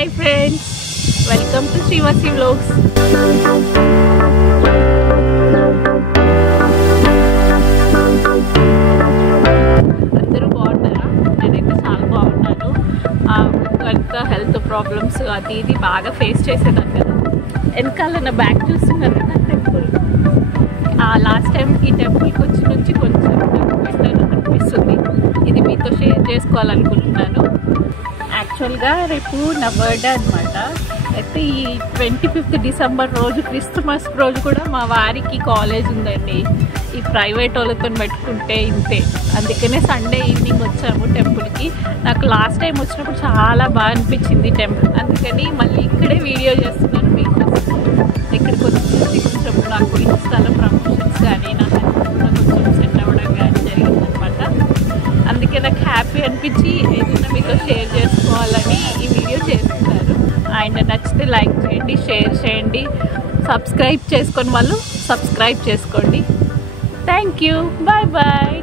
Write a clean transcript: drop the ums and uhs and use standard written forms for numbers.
Hi friends, welcome to Srimati Vlogs. అందరూ బాగున్నారా? నేనైతే చాలా బాగున్నాను. కొంత హెల్త్ ప్రాబ్లమ్స్ అది ఇది బాగా ఫేస్ చేసేదాన్ని కదా. వెనకాల నా బ్యాగ్ చూస్తున్నారు కదా టెంపుల్. లాస్ట్ టైం ఈ టెంపుల్కి వచ్చి నుంచి కొంచెం బెటర్ అనిపిస్తుంది. ఇది మీతో షేర్ చేసుకోవాలనుకుంటున్నాను. యాక్చువల్గా రేపు నా బర్త్డే అనమాట. అయితే ఈ 25th డిసెంబర్ రోజు క్రిస్మస్ రోజు కూడా మా వారికి కాలేజ్ ఉందండి. ఈ ప్రైవేట్ వాళ్ళతో పెట్టుకుంటే ఇంతే. అందుకనే సండే ఈవినింగ్ వచ్చాము టెంపుల్కి. నాకు లాస్ట్ టైం వచ్చినప్పుడు చాలా బాగా అనిపించింది టెంపుల్. అందుకని మళ్ళీ ఇక్కడే వీడియో చేస్తున్నాను మీకు. ఇక్కడికి వచ్చి కొంచెం నాకు ఇన్స్టాలో ప్రమోషన్స్ కానీ నా హెల్త్ కూడా కొంచెం సెట్ అవ్వడం కానీ జరిగిందనమాట. అందుకే నాకు హ్యాపీ అనిపించి ఏదైనా మీతో షేర్ చేసుకోవాలని ఈ వీడియో చేస్తున్నారు. అండ్ నచ్చితే లైక్ చేయండి, షేర్ చేయండి, సబ్స్క్రైబ్ చేసుకొని వాళ్ళు సబ్స్క్రైబ్ చేసుకోండి. Thank you, bye bye.